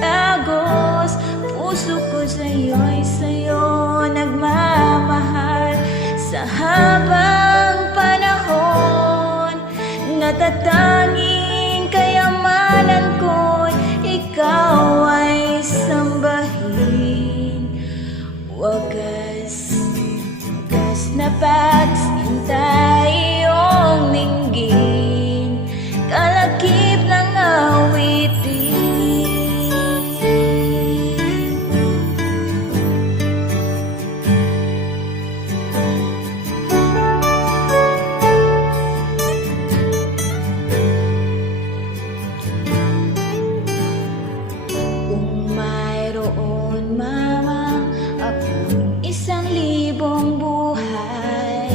agos. Puso ko sa'yo nagmamahal. Sa habang panahon, natatanging kayamanan ko'y ikaw ay sambahin. Wagas na pagsinta iyong ninggin, kalakip ng awitin. Kung mayroon mamang akong 1,000 buhay,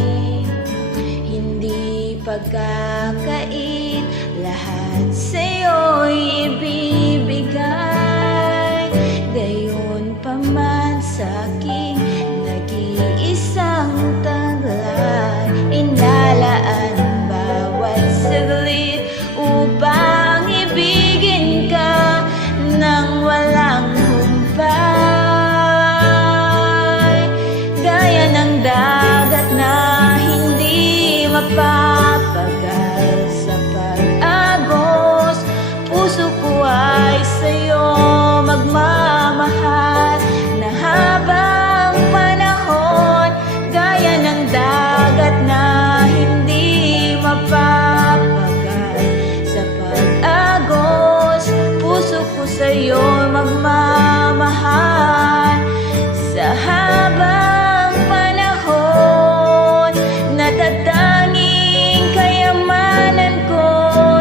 hindi pagkakain, lahat sa'yo'y ibibigay. Gayon pa man sa'king nag-iisang taglay, inalaan bawat saglit upang ibigin ka nang walang humpay. Gaya ng dagat na hindi mapapagal sa pag-agos, puso ko ay sa'yo magmamahal. Na habang panahon, gaya ng dagat na hindi mapapagal sa pag-agos, puso ko sa'yo magmamahal. Sa habang panahon, natatanging kayamanan ko,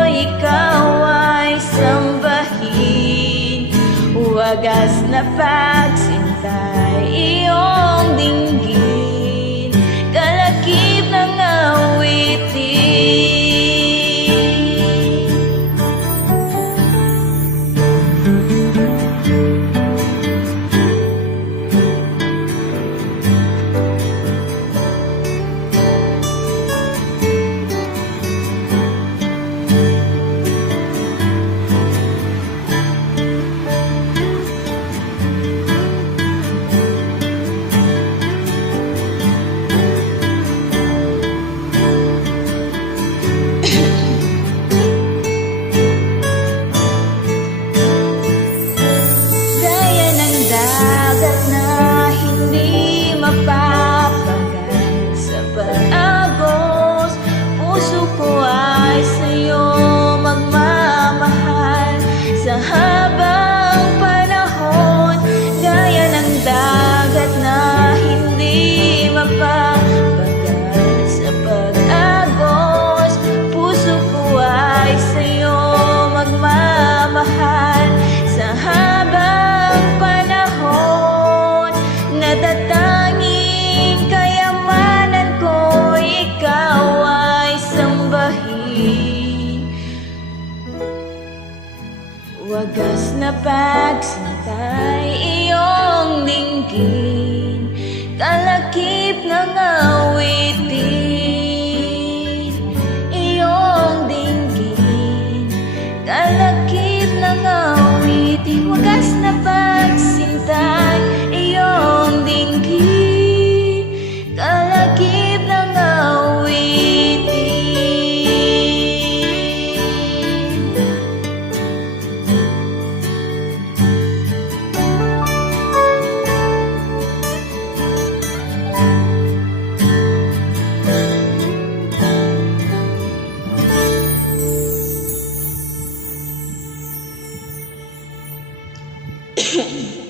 ikaw ay sambahin. Wagas na pagsintay iyong dinggin, kalakip ng awitin. Gaya ng dagat na hindi mapapagal sa pag-agos, puso ko ay sa'yo magmamahal. Sa habang panahon, gaya ng dagat na hindi mapapagal sa pag-agos, puso ko ay sa'yo magmamahal. Sa habang panahon, natatanging kayamanan ko, ikaw ay sambahin. Wagas na pagsintay iyong dinggin, kalakip ng awitin. Iyong dinggin, kalakip ng awitin. Wagas na pagsintay iyong dinggin, kalakip ng awitin. Ahem.